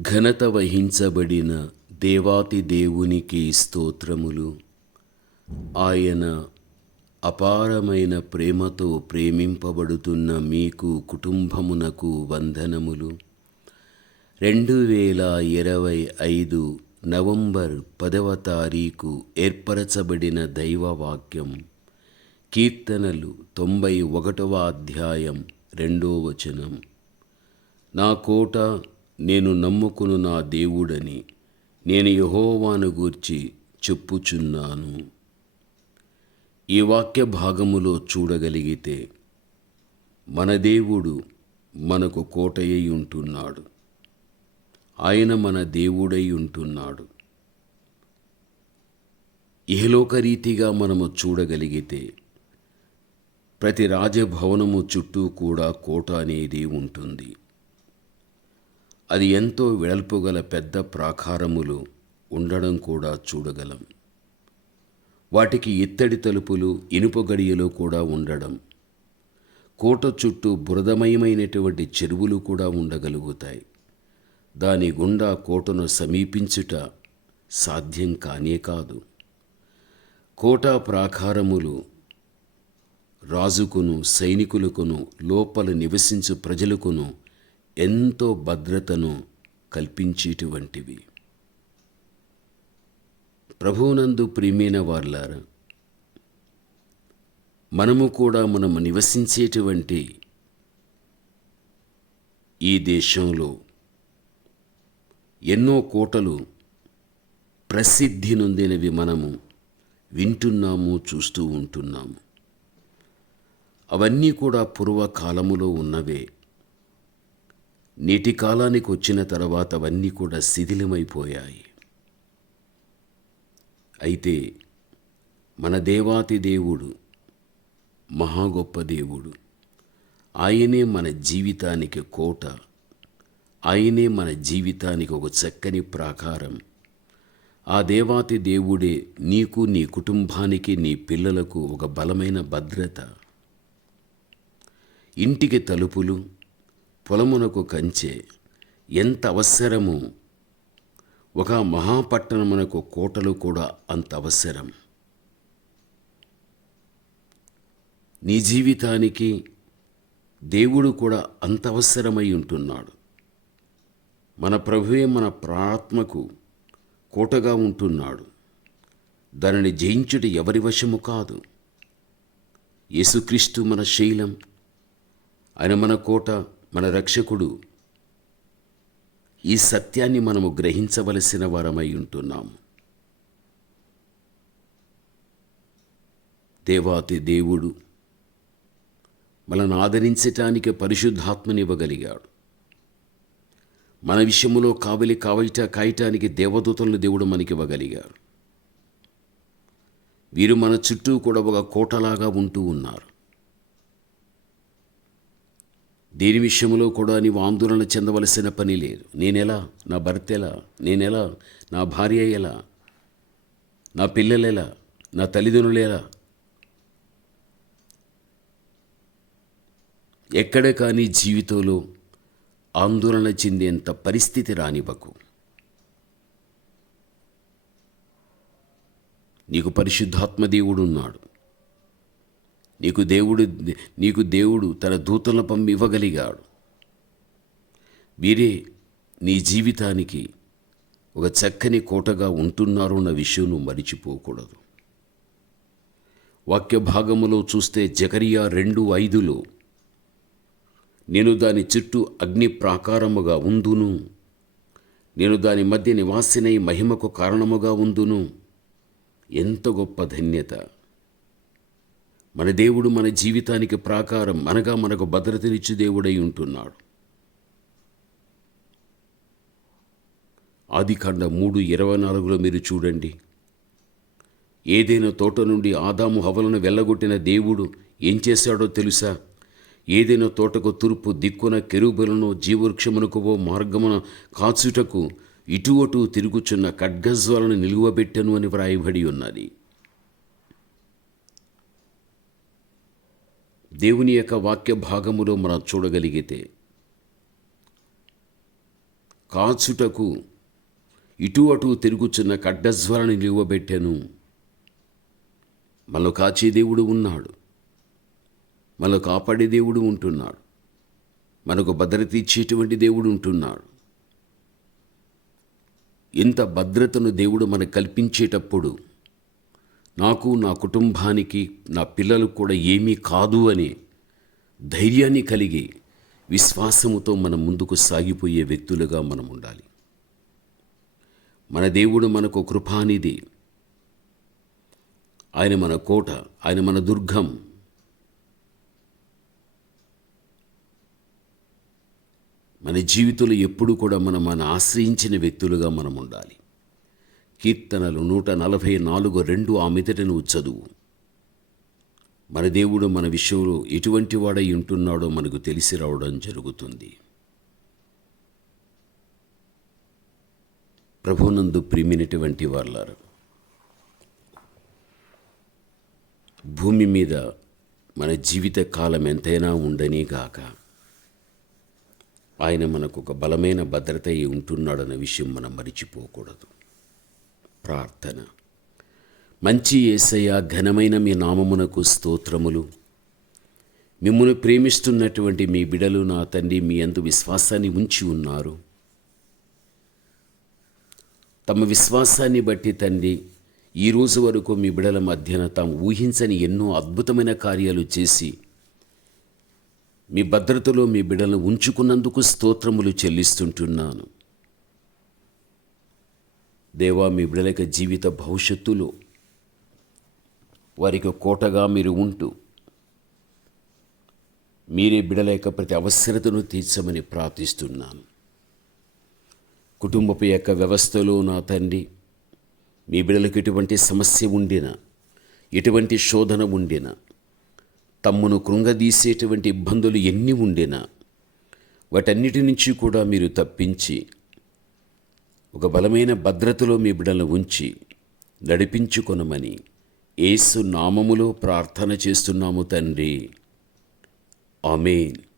ఘనత వహించబడిన దేవాతి దేవునికి స్తోత్రములు. ఆయన అపారమైన ప్రేమతో ప్రేమింపబడుతున్న మీకు కుటుంబమునకు వందనములు. రెండు వేల ఇరవై ఐదు నవంబర్ పదవ తారీఖు ఏర్పరచబడిన దైవవాక్యం. కీర్తనలు తొంభై ఒకటవ అధ్యాయం రెండో వచనం. నా కోట నేను నమ్ముకును నా దేవుడని నేను యహోవాను గూర్చి చెప్పుచున్నాను. ఈ వాక్య భాగములో చూడగలిగితే మన దేవుడు మనకు కోటయ్యి ఉంటున్నాడు. ఆయన మన దేవుడై ఉంటున్నాడు. ఇహలోక రీతిగా మనము చూడగలిగితే ప్రతి రాజభవనము చుట్టూ కూడా కోట అనేది ఉంటుంది. అది ఎంతో వెడల్పు గల పెద్ద ప్రాకారములు ఉండడం కూడా చూడగలం. వాటికి ఇత్తడి తలుపులు ఇనుప గడియలు కూడా ఉండడం. కోట చుట్టూ బురదమయమైనటువంటి చెరువులు కూడా ఉండగలుగుతాయి. దాని గుండా కోటను సమీపించుట సాధ్యం కానే కాదు. కోట ప్రాకారములు రాజుకును సైనికులకును లోపల నివసించు ప్రజలకును ఎంతో భద్రతను కల్పించేటువంటివి. ప్రభువునందు ప్రియమైన వార్లారా మనము కూడా మనము నివసించేటువంటి ఈ దేశంలో ఎన్నో కోటలు ప్రసిద్ధి నొందినవి మనము వింటున్నాము చూస్తూ ఉంటున్నాము. అవన్నీ కూడా పూర్వకాలములో ఉన్నవే. నేటి కాలానికి వచ్చిన తర్వాత అవన్నీ కూడా శిథిలమైపోయాయి. అయితే మన దేవాతి దేవుడు మహా గొప్ప దేవుడు ఆయనే మన జీవితానికి కోట ఆయనే మన జీవితానికి ఒక చక్కని ప్రాకారం. ఆ దేవాతి దేవుడే నీకు నీ కుటుంబానికి నీ పిల్లలకు ఒక బలమైన భద్రత. ఇంటికి తలుపులు పొలమునకు కంచె ఎంత అవసరము? ఒక మహాపట్టణమునకు కోటలు కూడా అంత అవసరం. నీ జీవితానికి దేవుడు కూడా అంత అవసరమై ఉంటున్నాడు. మన ప్రభువే మన ప్రాత్మకు కోటగా ఉంటున్నాడు. దానిని జయించుట ఎవరి వశము కాదు. యేసుక్రీస్తు మన శైలం. ఆయన మన కోట మన రక్షకుడు. ఈ సత్యాన్ని మనము గ్రహించవలసిన వారమై ఉంటున్నాం. దేవాతి దేవుడు మనను ఆదరించటానికి పరిశుద్ధాత్మనివ్వగలిగాడు. మన విషయములో కావలి కావట కాయటానికి దేవదూతలను దేవుడు మనకివ్వగలిగారు వీరు మన చుట్టూ కూడా ఒక కోటలాగా ఉంటూ ఉన్నారు. దేని విషయంలో కూడా నీవు ఆందోళన చెందవలసిన పని లేదు. నేనెలా? నా భర్త ఎలా? నేనెలా? నా భార్య ఎలా? నా పిల్లలెలా నా తల్లిదండ్రులు ఎలా? ఎక్కడ కానీ జీవితంలో ఆందోళన చెందేంత పరిస్థితి రానివ్వకు. నీకు పరిశుద్ధాత్మ దేవుడు ఉన్నాడు. నీకు దేవుడు నీకు దేవుడు తన దూతలను పంపి ఇవ్వగలిగాడు. వీరే నీ జీవితానికి ఒక చక్కని కోటగా ఉంటున్నారు అన్న విషయం నువ్వు మరిచిపోకూడదు. వాక్య భాగములో చూస్తే జకరియా రెండు ఐదులో నేను దాని చుట్టూ అగ్ని ప్రాకారముగా ఉందును నేను దాని మధ్య నివాసినై మహిమకు కారణముగా ఉందును. ఎంత గొప్ప ధన్యత! మన దేవుడు మన జీవితానికి ప్రాకారం అనగా మనకు భద్రతనిచ్చు దేవుడై ఉంటున్నాడు. ఆదికాండ మూడు ఇరవై నాలుగులో మీరు చూడండి. ఏదైనా తోట నుండి ఆదాము హవలను వెళ్ళగొట్టిన దేవుడు ఏం చేశాడో తెలుసా? ఏదైనా తోటకు తూర్పు దిక్కున కెరుబలను జీవవృక్షమునకువో మార్గమున కాచుటకు ఇటు అటు తిరుగుచున్న ఖడ్గజ్వాలను నిలువబెట్టను అని వ్రాయబడి ఉన్నది. దేవుని యొక్క వాక్య భాగములో మనం చూడగలిగితే కాచుటకు ఇటు అటు తిరుగుచున్న ఖడ్డజ్వరని నిలువబెట్టెను. మనలో కాచే దేవుడు ఉన్నాడు. మనలో కాపాడే దేవుడు ఉంటున్నాడు. మనకు భద్రత ఇచ్చేటువంటి దేవుడు ఉంటున్నాడు. ఇంత భద్రతను దేవుడు మనకు కల్పించేటప్పుడు నాకు నా కుటుంబానికి నా పిల్లలకు కూడా ఏమీ కాదు అనే ధైర్యాన్ని కలిగి విశ్వాసముతో మనం ముందుకు సాగిపోయే వ్యక్తులుగా మనం ఉండాలి. మన దేవుడు మనకు కృపానిధి. ఆయన మన కోట ఆయన మన దుర్గం. మన జీవితంలో ఎప్పుడు కూడా మనం మన ఆశ్రయించిన వ్యక్తులుగా మనం ఉండాలి. కీర్తనలు నూట నలభై నాలుగు రెండు ఆ మీదట నువ్వు చదువు మన దేవుడు మన విషయంలో ఎటువంటి వాడై ఉంటున్నాడో మనకు తెలిసి రావడం జరుగుతుంది. ప్రభునందు ప్రిమినటువంటి వాళ్ళారు భూమి మీద మన జీవిత కాలం ఎంతైనా ఉండని గాక ఆయన మనకు ఒక బలమైన భద్రత అయి ఉంటున్నాడన్న విషయం మనం మరిచిపోకూడదు. ప్రార్థన. మంచి ఏసయ్య ఘనమైన మీ నామమునకు స్తోత్రములు. మిమ్మల్ని ప్రేమిస్తున్నటువంటి మీ బిడలు నా తండ్రి మీ అందు విశ్వాసాన్ని ఉంచి ఉన్నారు. తమ విశ్వాసాన్ని బట్టి తండ్రి ఈ రోజు వరకు మీ బిడల మధ్యన తాము ఊహించని ఎన్నో అద్భుతమైన కార్యాలు చేసి మీ భద్రతలో మీ బిడలను ఉంచుకున్నందుకు స్తోత్రములు చెల్లిస్తుంటున్నాను. దేవా మీ బిడలక జీవిత భవిష్యత్తులో. వారికి కోటగా మీరు ఉంటూ మీరే బిడల యొక్క ప్రతి అవసరతను తీర్చమని ప్రార్థిస్తున్నాను కుటుంబపు యొక్క వ్యవస్థలో నా తండ్రి మీ బిడలకు ఎటువంటి సమస్య ఉండినా ఎటువంటి శోధన ఉండినా తమ్మును కృంగదీసేటువంటి ఇబ్బందులు ఎన్ని ఉండినా వాటన్నిటి నుంచి కూడా మీరు తప్పించి ఒక బలమైన భద్రతలో మీ బిడలను ఉంచి నడిపించుకొనమని ఏసు నామములో ప్రార్థన చేస్తున్నాము తండ్రి. ఆమెన్.